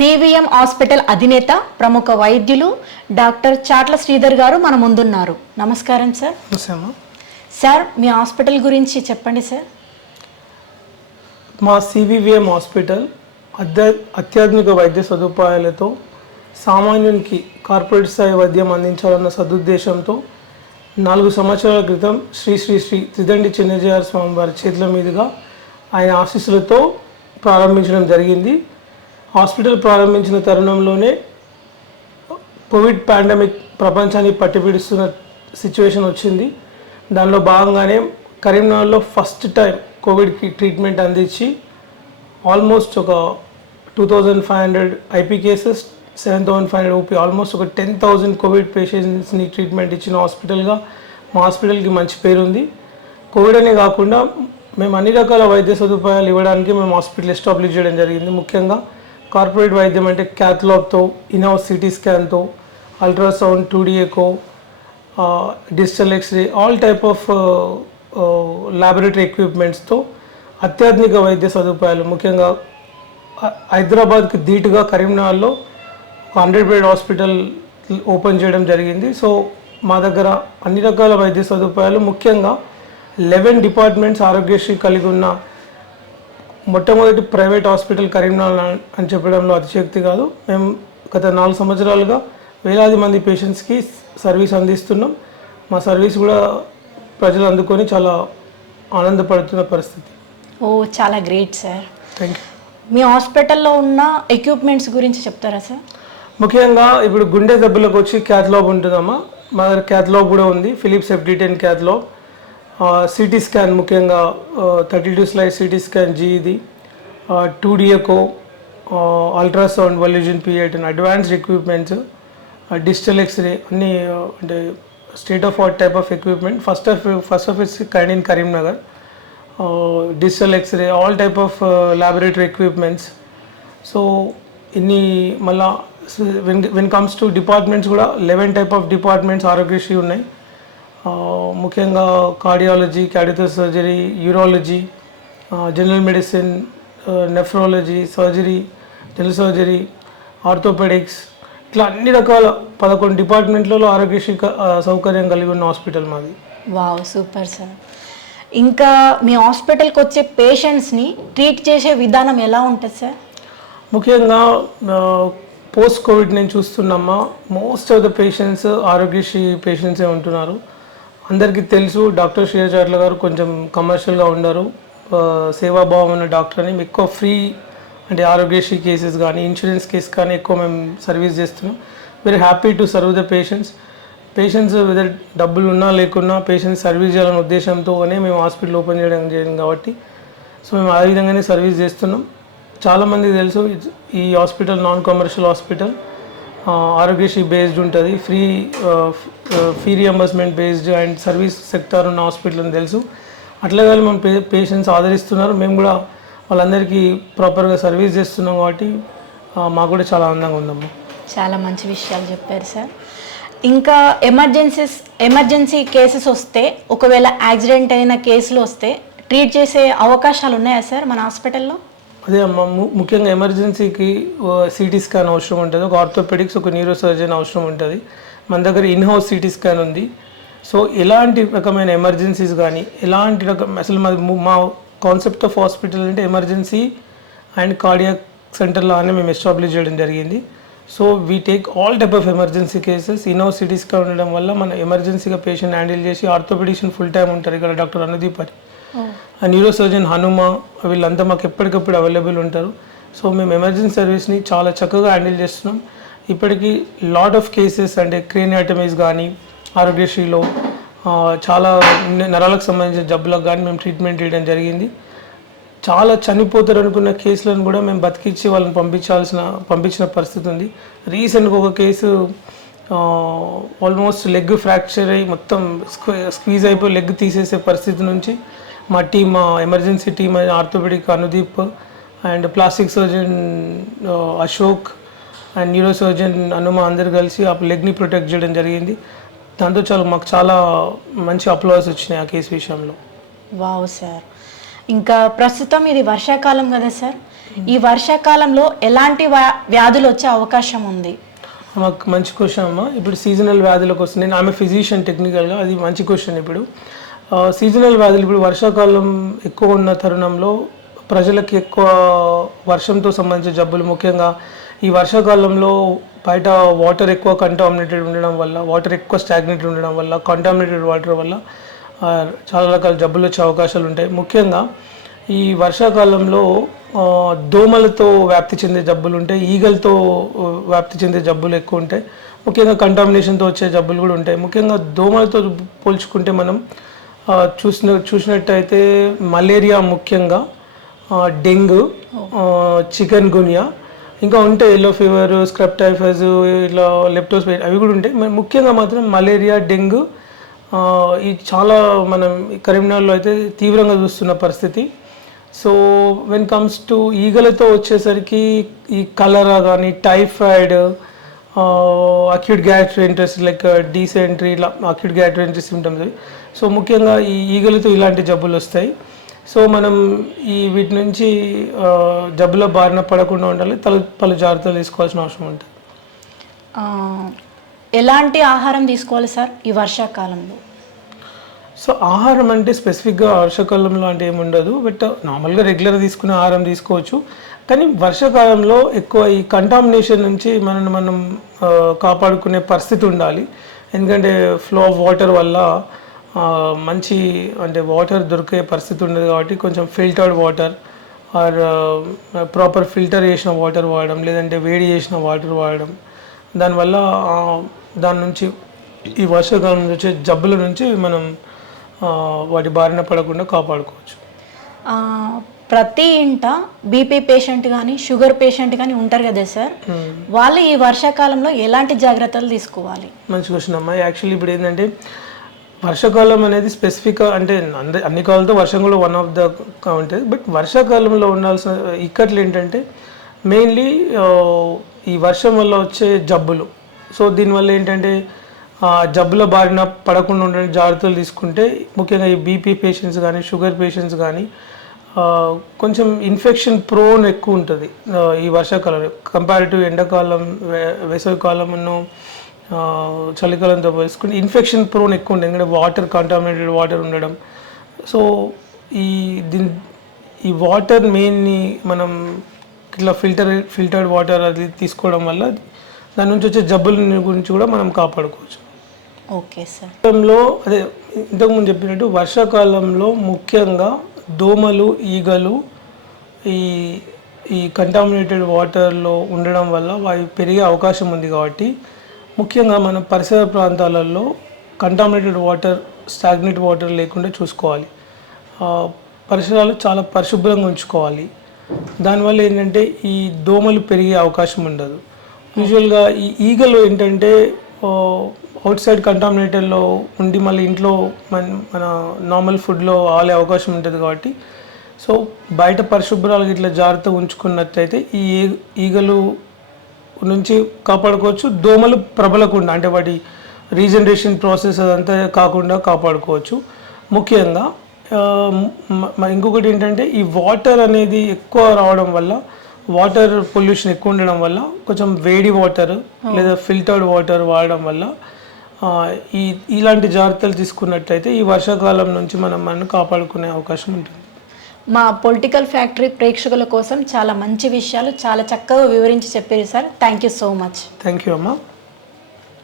TVM hospital అధినేత ప్రముఖ వైద్యులు డాక్టర్ చాట్ల శ్రీధర్ గారు మన ముందున్నారు. నమస్కారం సార్. సార్ మీ హాస్పిటల్ గురించి చెప్పండి సార్. మా సివివిఎం హాస్పిటల్ అత్యాధునిక వైద్య సదుపాయాలతో సామాన్యునికి కార్పొరేట్ స్థాయి వైద్యం అందించాలన్న సదుద్దేశంతో 4 సంవత్సరాల క్రితం శ్రీ శ్రీ శ్రీ త్రిదండి చిన్నజీఆర్ స్వామి వారి చేతుల మీదుగా ఆయన ఆశీస్సులతో ప్రారంభించడం జరిగింది. హాస్పిటల్ ప్రారంభించిన తరుణంలోనే కోవిడ్ పాండమిక్ ప్రపంచాన్ని పట్టిపీడిస్తున్న సిచ్యువేషన్ వచ్చింది. దానిలో భాగంగానే కరీంనగర్లో ఫస్ట్ టైం కోవిడ్కి ట్రీట్మెంట్ అందించి ఆల్మోస్ట్ ఒక 2500 ఐపీ కేసెస్, 7500 ఓపీ, ఆల్మోస్ట్ ఒక 10,000 కోవిడ్ పేషెంట్స్ని ట్రీట్మెంట్ ఇచ్చిన హాస్పిటల్గా మా హాస్పిటల్కి మంచి పేరు ఉంది. కోవిడ్ అనే కాకుండా మేము అన్ని రకాల వైద్య సదుపాయాలు ఇవ్వడానికి మేము హాస్పిటల్ ఎస్టాబ్లిష్ చేయడం జరిగింది. ముఖ్యంగా కార్పొరేట్ వైద్యం అంటే క్యాథ్లాబ్తో, ఇన్హౌస్ సిటీ స్కాన్తో, ultrasound, 2D echo, digital X-ray, all type of laboratory ఎక్విప్మెంట్స్తో అత్యాధునిక వైద్య సదుపాయాలు, ముఖ్యంగా హైదరాబాద్కి ధీటుగా కరీంనగర్లో 100 బెడ్ హాస్పిటల్ ఓపెన్ చేయడం జరిగింది. సో మా దగ్గర అన్ని రకాల వైద్య సదుపాయాలు, ముఖ్యంగా 11 డిపార్ట్మెంట్స్ ఆరోగ్యశ్రీ కలిగి ఉన్న మొట్టమొదటి ప్రైవేట్ హాస్పిటల్ కరీంనగర్ అని చెప్పడంలో అతిశక్తి కాదు. మేము గత 4 సంవత్సరాలుగా వేలాది మంది పేషెంట్స్కి సర్వీస్ అందిస్తున్నాం. మా సర్వీస్ కూడా ప్రజలు అందుకొని చాలా ఆనందపడుతున్న పరిస్థితి. ఓ, చాలా గ్రేట్ సార్. Thank you. మీ హాస్పిటల్లో ఉన్న ఎక్విప్మెంట్స్ గురించి చెప్తారా సార్? ముఖ్యంగా ఇప్పుడు గుండె దెబ్బలకు వచ్చి క్యాథ్లాబ్ ఉంటుందమ్మా. మా దగ్గర క్యాథ్లాబ్ కూడా ఉంది, Philips FD10 cath lab. CT scan, ముఖ్యంగా 32 స్లైడ్ సిటీ స్కాన్ ఇది, 2D echo, ultrasound, Voluson P8 advanced equipments, digital X-ray, అన్ని అంటే state of art type of equipment, first of its kind in Karimnagar. Digital X-ray, all type of laboratory equipments. So ఇన్ని మళ్ళా when comes to departments కూడా 11 type of departments Aarogyasri ఉన్నాయి. ముఖ్యంగా cardiology, క్యాడియాటిక్ surgery, urology, general medicine, nephrology, surgery, general surgery, orthopaedics, ఇట్లా అన్ని రకాల 11 డిపార్ట్మెంట్లలో ఆరోగ్యశ్రీ సౌకర్యం కలిగి ఉన్న హాస్పిటల్ మాది. Wow, super sir. ఇంకా మీ హాస్పిటల్కి వచ్చే పేషెంట్స్ని ట్రీట్ చేసే విధానం ఎలా ఉంటుంది సార్? ముఖ్యంగా పోస్ట్ కోవిడ్ నేను చూస్తున్నామా, most of the patients Aarogyasri పేషెంట్సే ఉంటున్నారు. అందరికీ తెలుసు డాక్టర్ శ్రీధర్ చాట్ల గారు కొంచెం కమర్షియల్గా ఉండరు, సేవాభావం ఉన్న డాక్టర్ అని. ఎక్కువ ఫ్రీ అంటే ఆరోగ్యశ్రీ కేసెస్ కానీ ఇన్సూరెన్స్ కేసు కానీ ఎక్కువ మేము సర్వీస్ చేస్తున్నాం. Very happy to serve the patients. Whether డబ్బులు ఉన్నా లేకున్నా పేషెంట్స్ సర్వీస్ చేయాలనే ఉద్దేశంతోనే మేము హాస్పిటల్ ఓపెన్ చేయడం కాబట్టి సో మేము ఆ విధంగానే సర్వీస్ చేస్తున్నాం. చాలామందికి తెలుసు ఈ hospital non commercial hospital, Aarogyasri based ఉంటుంది, fee reimbursement based and service sector ఉన్న హాస్పిటల్ అని తెలుసు. అట్లాగే మన పేషెంట్స్ ఆదరిస్తున్నారు, మేము కూడా వాళ్ళందరికీ ప్రాపర్గా సర్వీస్ చేస్తున్నాం కాబట్టి మాకు కూడా చాలా ఆనందంగా ఉందమ్మా. చాలా మంచి విషయాలు చెప్పారు సార్. ఇంకా ఎమర్జెన్సీ కేసెస్ వస్తే, ఒకవేళ యాక్సిడెంట్ అయిన కేసులు వస్తే ట్రీట్ చేసే అవకాశాలు ఉన్నాయా సార్ మన హాస్పిటల్లో? అదే అమ్మ, ముఖ్యంగా ఎమర్జెన్సీకి సిటీ స్కాన్ అవసరం ఉంటుంది, ఒక ఆర్థోపెడిక్స్, ఒక న్యూరో సర్జన్ అవసరం ఉంటుంది. మన దగ్గర ఇన్హౌస్ సిటీ స్కాన్ ఉంది. సో ఎలాంటి రకమైన ఎమర్జెన్సీస్ కానీ ఎలాంటి అసలు మా కాన్సెప్ట్ ఆఫ్ హాస్పిటల్ అంటే ఎమర్జెన్సీ అండ్ కార్డియాక్ సెంటర్లానే మేము ఎస్టాబ్లిష్ చేయడం జరిగింది. So we take all type of emergency cases. In-house CT scan ఉండడం వల్ల మన ఎమర్జెన్సీగా పేషెంట్ హ్యాండిల్ చేసి, ఆర్థోపెడిషన్ ఫుల్ టైం ఉంటారు ఇక్కడ డాక్టర్ అనుదీప్ అని, న్యూరో సర్జన్ హనుమ, వీళ్ళంతా మాకు ఎప్పటికప్పుడు అవైలబుల్ ఉంటారు. సో మేము ఎమర్జెన్సీ సర్వీస్ని చాలా చక్కగా హ్యాండిల్ చేస్తున్నాం. ఇప్పటికీ లాట్ ఆఫ్ కేసెస్ అంటే క్రేనియాటమీస్ కానీ ఆరోగ్యశ్రీలో చాలా నరాలకు సంబంధించిన జబ్బులకు కానీ మేము ట్రీట్మెంట్ చేయడం జరిగింది. చాలా చనిపోతారు అనుకున్న కేసులను కూడా మేము బతికించి వాళ్ళని పంపించిన పరిస్థితి ఉంది. రీసెంట్గా ఒక కేసు ఆల్మోస్ట్ లెగ్ ఫ్రాక్చర్ అయ్యి మొత్తం స్క్వీజ్ అయిపోయి లెగ్ తీసేసే పరిస్థితి నుంచి మా team, emergency team orthopedic Anudeep and plastic surgeon Ashok and neuro surgeon Hanuma అందరు కలిసి ఆ లెగ్ని ప్రొటెక్ట్ చేయడం జరిగింది. దాంతో మాకు చాలా మంచి అప్లాస్ వచ్చినాయి ఆ కేసు విషయంలో. Wow sir. ఇంకా ప్రస్తుతం ఇది వర్షాకాలం కదా సార్, ఈ వర్షాకాలంలో ఎలాంటి వ్యాధులు వచ్చే అవకాశం ఉంది? మాకు మంచి క్వశ్చన్ అమ్మ. ఇప్పుడు సీజనల్ వ్యాధులకు వస్తుంది. నేను ఆమె ఫిజిషియన్ టెక్నికల్గా, అది మంచి క్వశ్చన్. ఇప్పుడు సీజనల్ వ్యాధులు ఇప్పుడు వర్షాకాలం ఎక్కువ ఉన్న తరుణంలో ప్రజలకి ఎక్కువ వర్షంతో సంబంధించిన జబ్బులు, ముఖ్యంగా ఈ వర్షాకాలంలో బయట వాటర్ ఎక్కువ కంటామినేటెడ్ ఉండడం వల్ల, వాటర్ ఎక్కువ స్టాగ్నేటెడ్ ఉండడం వల్ల, కంటామినేటెడ్ వాటర్ వల్ల చాలా రకాల జబ్బులు వచ్చే అవకాశాలు ఉంటాయి. ముఖ్యంగా ఈ వర్షాకాలంలో దోమలతో వ్యాప్తి చెందే జబ్బులు ఉంటాయి, ఈగలతో వ్యాప్తి చెందే జబ్బులు ఎక్కువ ఉంటాయి, ముఖ్యంగా కంటామినేషన్తో వచ్చే జబ్బులు కూడా ఉంటాయి. ముఖ్యంగా దోమలతో పోల్చుకుంటే మనం చూసినట్టయితే మలేరియా, ముఖ్యంగా డెంగ్యూ, చికెన్ గున్యా, ఇంకా ఉంటాయి ఎల్లో ఫీవర్, స్క్రబ్ టైఫస్, ఇట్లా లెప్టోస్పైర్, అవి కూడా ఉంటాయి. ముఖ్యంగా మాత్రం మలేరియా, డెంగ్యూ ఈ చాలా మనం కరీంనగర్లో అయితే తీవ్రంగా చూస్తున్న పరిస్థితి. సో వెన్ కమ్స్ టు ఈగలతో వచ్చేసరికి ఈ కలరా కానీ, typhoid, acute gastritis like dysentery, ఇలా అక్యూట్ గ్యాస్ట్రైటిస్ సిమ్టమ్స్. సో ముఖ్యంగా ఈ ఈగలతో ఇలాంటి జబ్బులు వస్తాయి. సో మనం వీటి నుంచి జబ్బుల బారిన పడకుండా ఉండాలి, పలు జాగ్రత్తలు తీసుకోవాల్సిన అవసరం ఉంటుంది. ఎలాంటి ఆహారం తీసుకోవాలి సార్ ఈ వర్షాకాలంలో? సో ఆహారం అంటే స్పెసిఫిక్గా వర్షాకాలంలో అంటే ఏమి ఉండదు, బట్ నార్మల్గా రెగ్యులర్ తీసుకునే ఆహారం తీసుకోవచ్చు. కానీ వర్షాకాలంలో ఎక్కువ ఈ కంటామినేషన్ నుంచి మనం కాపాడుకునే పరిస్థితి ఉండాలి. ఎందుకంటే ఫ్లో ఆఫ్ వాటర్ వల్ల మంచి అంటే వాటర్ దొరికే పరిస్థితి ఉండదు. కాబట్టి కొంచెం filtered water or proper filter చేసిన వాటర్ వాడడం, లేదంటే వేడి చేసిన వాటర్ వాడడం, దానివల్ల దాని నుంచి ఈ వర్షాకాలం వచ్చే జబ్బుల నుంచి మనం వాటి బారిన పడకుండా కాపాడుకోవచ్చు. ప్రతి ఇంట బీపీ పేషెంట్ కానీ, షుగర్ పేషెంట్ కానీ ఉంటారు కదా సార్, వాళ్ళు ఈ వర్షాకాలంలో ఎలాంటి జాగ్రత్తలు తీసుకోవాలి? మంచి క్వశ్చన్ అమ్మా. యాక్చువల్లీ ఇప్పుడు ఏంటంటే వర్షాకాలం అనేది స్పెసిఫిక్గా అంటే అన్ని కాలంతో వర్షం కూడా వన్ ఆఫ్ ద ఉంటుంది. బట్ వర్షాకాలంలో ఉండాల్సిన ఇక్కట్లు ఏంటంటే మెయిన్లీ ఈ వర్షం వల్ల వచ్చే జబ్బులు. సో దీనివల్ల ఏంటంటే జబ్బుల బారిన పడకుండా ఉండడానికి జాగ్రత్తలు తీసుకుంటే, ముఖ్యంగా ఈ బీపీ పేషెంట్స్ కానీ, షుగర్ పేషెంట్స్ కానీ కొంచెం ఇన్ఫెక్షన్ ప్రోన్ ఎక్కువ ఉంటుంది ఈ వర్షాకాలం కంపారిటివ్ ఎండాకాలం, వేసవికాలంను చలికాలంతో పోల్చుకుంటే ఇన్ఫెక్షన్ ప్రోన్ ఎక్కువ ఉంటుంది. ఎందుకంటే వాటర్ కంటామినేటెడ్ వాటర్ ఉండడం. సో ఈ వాటర్ మెయిన్ని మనం ఇట్లా ఫిల్టర్డ్ వాటర్ అది తీసుకోవడం వల్ల దాని నుంచి వచ్చే జబ్బుల గురించి కూడా మనం కాపాడుకోవచ్చు. Okay sir. అదే ఇంతకుముందు చెప్పినట్టు వర్షాకాలంలో ముఖ్యంగా దోమలు, ఈగలు ఈ కంటామినేటెడ్ వాటర్లో ఉండడం వల్ల అవి పెరిగే అవకాశం ఉంది. కాబట్టి ముఖ్యంగా మనం పరిసర ప్రాంతాలలో కంటామినేటెడ్ వాటర్, స్టాగ్నేట్ వాటర్ లేకుండా చూసుకోవాలి. పరిసరాలు చాలా పరిశుభ్రంగా ఉంచుకోవాలి. దానివల్ల ఏంటంటే ఈ దోమలు పెరిగే అవకాశం ఉండదు. యూజువల్గా ఈ ఈగలు ఏంటంటే అవుట్ సైడ్ కంటామినేటెడ్లో ఉండి మళ్ళీ ఇంట్లో మన నార్మల్ ఫుడ్లో ఆలే అవకాశం ఉంటుంది. కాబట్టి సో బయట పరిశుభ్రాలు ఇట్లా జాగ్రత్తగా ఉంచుకున్నట్టయితే ఈ ఈగలు నుంచి కాపాడుకోవచ్చు. దోమలు ప్రబలకుండా అంటే వాటి రీజనరేషన్ ప్రాసెస్ అదంతా కాకుండా కాపాడుకోవచ్చు. ముఖ్యంగా ఇంకొకటి ఏంటంటే ఈ వాటర్ అనేది ఎక్కువ రావడం వల్ల, వాటర్ పొల్యూషన్ ఎక్కువ ఉండడం వల్ల కొంచెం వేడి వాటర్ లేదా ఫిల్టర్డ్ వాటర్ వాడడం వల్ల ఇలాంటి జాగ్రత్తలు తీసుకున్నట్టయితే ఈ వర్షాకాలం నుంచి మనం కాపాడుకునే అవకాశం ఉంటుంది. మా పొలిటికల్ ఫ్యాక్టరీ ప్రేక్షకుల కోసం చాలా మంచి విషయాలు చాలా చక్కగా వివరించి చెప్పారు sir. Thank you so much. Thank you అమ్మా.